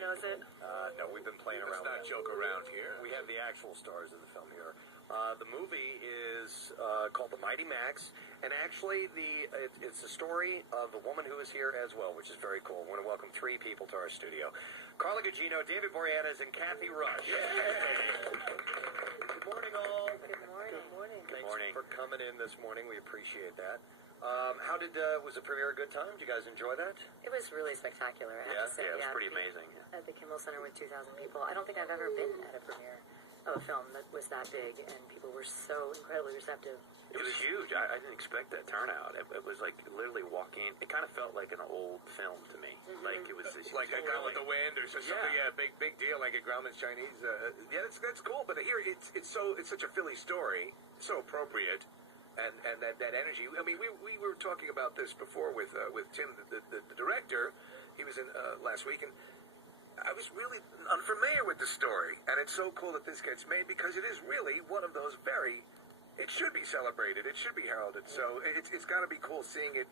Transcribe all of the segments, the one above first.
knows it? No, we've been playing around. Let's not joke around here. We have the actual stars of the film here. The movie is called The Mighty Max, and actually it's a story of a woman who is here as well, which is very cool. I want to welcome three people to our studio. Carla Gugino, David Boreanaz, and Kathy Rush. Yay! Good morning, all. Good morning. Good morning. Thanks for coming in this morning. We appreciate that. Was the premiere a good time? Did you guys enjoy that? It was really spectacular, I have to say. Yeah, it was pretty amazing. At the Kimmel Center with 2,000 people. I don't think I've ever been at a premiere of a film that was that big, and people were so incredibly receptive. It was huge. I didn't expect that turnout. It was like literally walking. It kind of felt like an old film to me. Mm-hmm. Like it was this Like a Gone with the Wind or something. Yeah, big deal. Like a Grauman's Chinese. Yeah, that's cool. But here it's such a Philly story, so appropriate. And that energy. I mean, we were talking about this before with Tim, the director. He was in last week, and I was really unfamiliar with the story. And it's so cool that this gets made because it is really one of those it should be celebrated. It should be heralded. So it's got to be cool seeing it.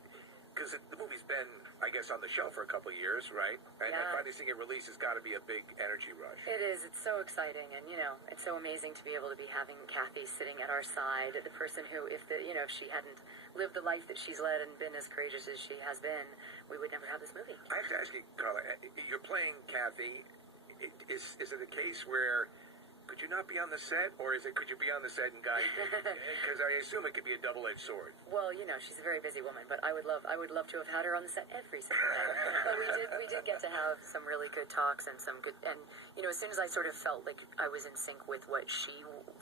Because the movie's been, I guess, on the shelf for a couple of years, right? And finally seeing it released has got to be a big energy rush. It is. It's so exciting, and it's so amazing to be able to be having Kathy sitting at our side, the person who, if she hadn't lived the life that she's led and been as courageous as she has been, we would never have this movie. I have to ask you, Carla, you're playing Kathy. Is it a case where could you not be on the set, or could you be on the set and guide? Because I assume it could be a double-edged sword. Well, she's a very busy woman, but I would love to have had her on the set every single day. But we did get to have some really good talks and some good, and as soon as I sort of felt like I was in sync with what she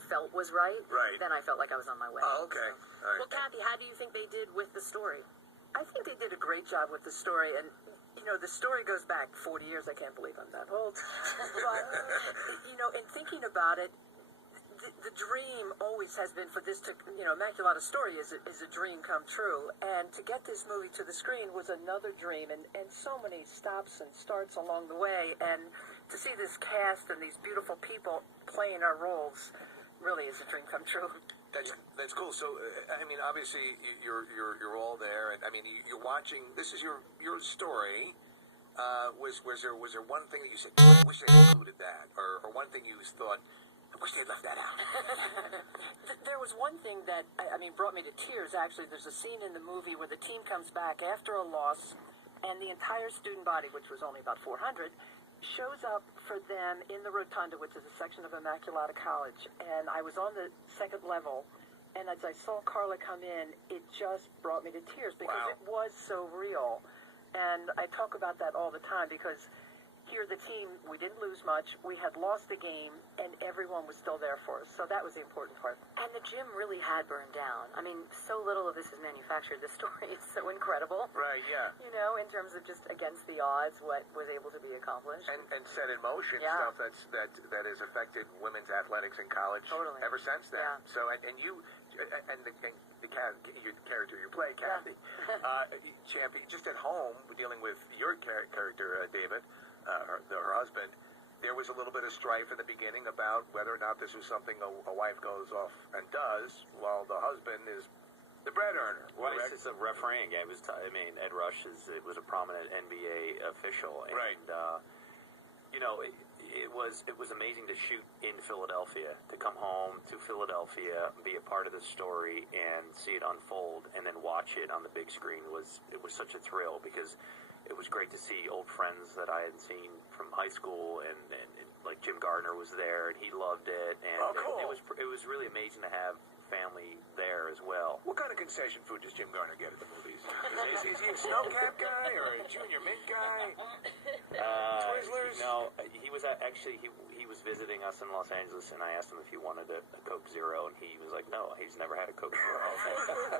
felt was right, then I felt like I was on my way. Oh, okay. All right. Well, Kathy, how do you think they did with the story? I think they did a great job with the story, and the story goes back 40 years. I can't believe I'm that old. But, in thinking about it, the dream always has been for this to, Immaculata Story is a dream come true. And to get this movie to the screen was another dream, and so many stops and starts along the way. And to see this cast and these beautiful people playing our roles really is a dream come true. That's cool. So, I mean, obviously, you're all there, and I mean, you're watching. This is your story. Was there one thing that you said, I wish they included that, or one thing you thought, I wish they left that out? There was one thing that brought me to tears. Actually, there's a scene in the movie where the team comes back after a loss, and the entire student body, which was only about 400. Shows up for them in the rotunda, which is a section of Immaculata College, and I was on the second level, and as I saw Carla come in, it just brought me to tears because it was so real. And I talk about that all the time because here the team, we didn't lose much, we had lost the game, and everyone was still there for us, so that was the important part. And the gym really had burned down. I mean, so little of this is manufactured. The story is so incredible. Right, yeah. In terms of just against the odds, what was able to be accomplished. And set in motion stuff that has affected women's athletics in college ever since then. Yeah. So, and you, and the character you play, Kathy, champion, just at home, dealing with your character, David, her husband, there was a little bit of strife in the beginning about whether or not this was something a wife goes off and does, while the husband is the bread earner. Well, it's a refereeing game. Ed Rush was a prominent NBA official, and it was amazing to shoot in Philadelphia, to come home to Philadelphia, be a part of the story, and see it unfold, and then watch it on the big screen. It was such a thrill because it was great to see old friends that I had seen from high school, and like Jim Gardner was there, and he loved it, and cool. it was really amazing to have family there as well. What kind of concession food does Jim Gardner get at the movies? Is he a snow cap guy or a junior mint guy? Twizzlers? No, he was he was visiting us in Los Angeles, and I asked him if he wanted a Coke Zero, and he was like, no, he's never had a Coke Zero.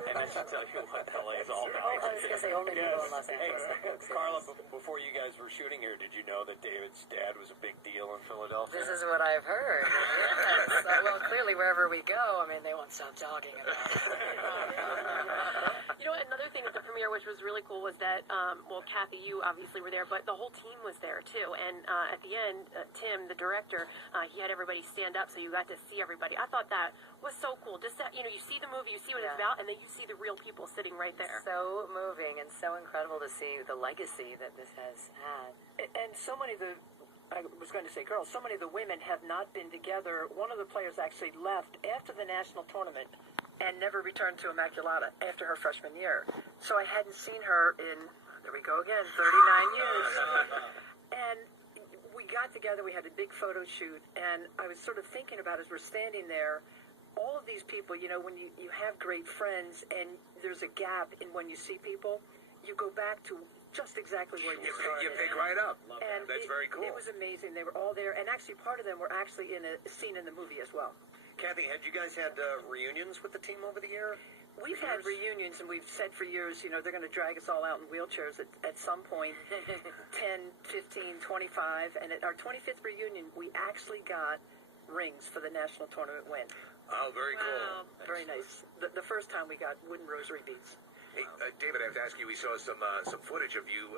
And that should tell you what LA is all about. I was going to say only people in Los Angeles. Hey, Carla, before you guys were shooting here, did you know that David's dad was a big deal in Philadelphia? This is what I've heard. Yes. Well, clearly wherever we go, they won't stop talking about it. Another thing at the premiere, which was really cool, was that, Kathy, you obviously were there, but the whole team was there, too. And at the end, Tim, the director, he had everybody stand up, so you got to see everybody. I thought that was so cool. Just that, you see the movie, you see what it's about, and then you see the real people sitting right there. So moving and so incredible to see the legacy that this has had. And so many of the I was going to say girls, so many of the women have not been together. One of the players actually left after the national tournament and never returned to Immaculata after her freshman year. So I hadn't seen her in, there we go again, 39 years. And we got together, we had a big photo shoot, and I was sort of thinking about as we're standing there, all of these people, when you have great friends and there's a gap in when you see people, you go back to just exactly where you started. You pick right up. And That's very cool. It was amazing. They were all there, and actually part of them were actually in a scene in the movie as well. Kathy, had you guys had reunions with the team over the year? We've had reunions, and we've said for years, they're going to drag us all out in wheelchairs at some point, 10, 15, 25. And at our 25th reunion, we actually got rings for the national tournament win. Oh, very cool. Very nice. The first time we got wooden rosary beads. Hey, David, I have to ask you, we saw some footage of you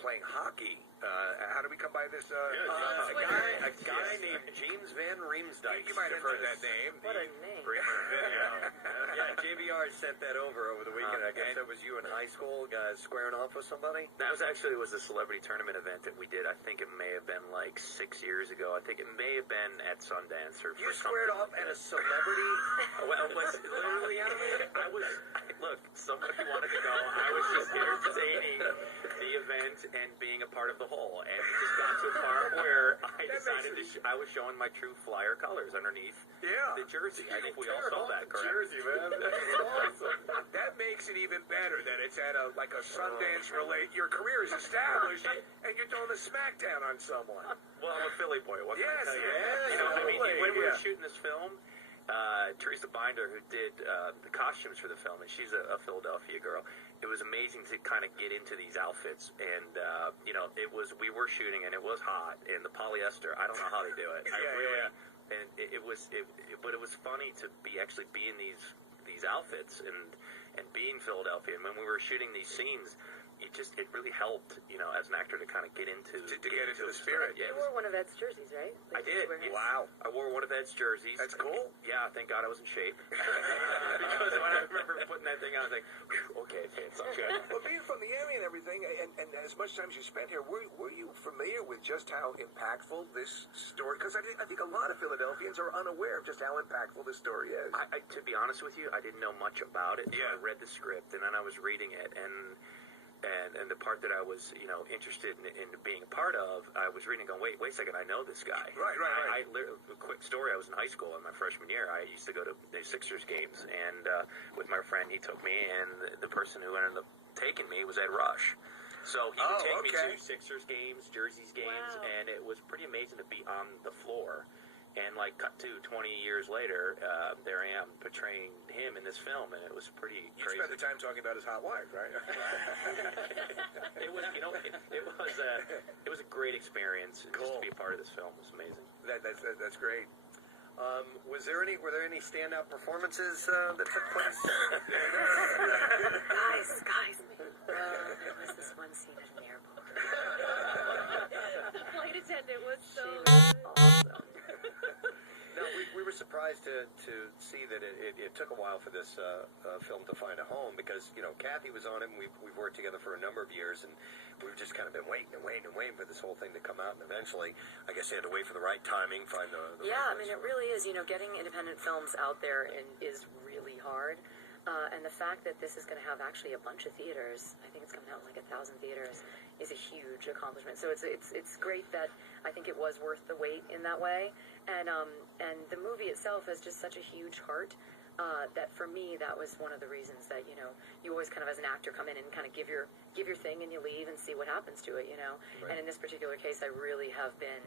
playing hockey. How did we come by this? A guy named James Van Riemsdyk. You might have heard that name. What a name. Yeah, JVR sent that over the weekend. I guess that was you in high school, squaring off with somebody? That was a celebrity tournament event that we did. I think it may have been like 6 years ago. I think it may have been at Sundance or You squared off at a celebrity? Well, it was literally, look, somebody wanted to go. I was just entertaining the event and being a part of the whole. And it just got to a part where I decided I was showing my true Flyer colors underneath the jersey. I think we all saw that, correct? Jersey, man. That's awesome. That makes it even better that it's at a Sundance relate. Your career is established, and you're throwing a smackdown on someone. Well, I'm a Philly boy. What can I tell you? Yes, When we were shooting this film, Teresa Binder, who did the costumes for the film, and she's a Philadelphia girl. It was amazing to kind of get into these outfits, and we were shooting, and it was hot, and the polyester. I don't know how they do it. And it was funny to actually be in these outfits and be in Philadelphia. And when we were shooting these scenes, it really helped, as an actor to kind of get into to get into the spirit. You wore one of Ed's jerseys, right? I did. Wow. I wore one of Ed's jerseys. That's cool. Yeah, thank God I was in shape. Because when I remember putting that thing on, I was like, okay, it's all good. Well, being from the area and everything, and as much time as you spent here, were you familiar with just how impactful this story? Because I think a lot of Philadelphians are unaware of just how impactful this story is. To be honest with you, I didn't know much about it. Yeah. I read the script, and then I was reading it, and the part that I was, interested in being a part of, I was reading, going, wait a second, I know this guy. Right. A quick story, I was in high school in my freshman year. I used to go to the Sixers games, and with my friend, he took me, and the person who ended up taking me was Ed Rush. So he would take me to Sixers games, Jerseys games, and it was pretty amazing to be on the floor. And cut to 20 years later, there I am portraying him in this film, and it was pretty crazy. You spent the time talking about his hot wife, right? It was a great experience. Cool. Just to be a part of this film was amazing. That's great. Were there any standout performances that took place? Guys. There was this one scene at an airport. The flight attendant was so Awesome. No, we were surprised to see that it took a while for this film to find a home because, Kathy was on it, and we've worked together for a number of years, and we've just kind of been waiting for this whole thing to come out, and eventually, I guess they had to wait for the right timing, find the right I place. mean, it really is. Getting independent films out there is really hard. And the fact that this is going to have actually a bunch of theaters, I think it's coming out in 1,000 theaters, is a huge accomplishment. So it's great that I think it was worth the wait in that way. And the movie itself has just such a huge heart that for me, that was one of the reasons that, you always kind of as an actor come in and kind of give your thing and you leave and see what happens to it, Right. And in this particular case, I really have been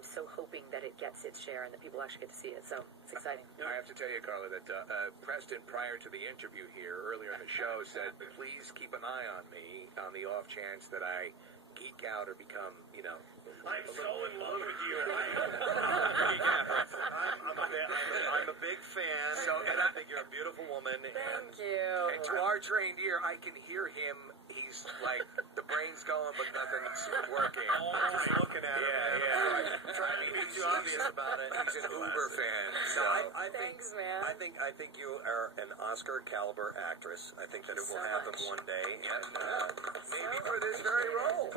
so hoping that it gets its share and that people actually get to see it. So it's exciting. I have to tell you, Carla, that Preston, prior to the interview here, earlier in the show, said, please keep an eye on me on the off chance that I geek out or become, I'm so in love with you. I'm a big fan, and I think you're a beautiful woman. Thank you. And to our trained ear, I can hear him. He's like, the brain's going, but nothing's working. Just looking at him. Yeah. Trying to be too obvious about it. He's an Uber fan. So So. Thanks, man. I think you are an Oscar caliber actress. I think that it will so happen much. one day, and Maybe for this very role.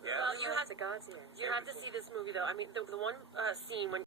Yeah. Well, you have to God's ears. you have to see this movie though. I mean, the one scene when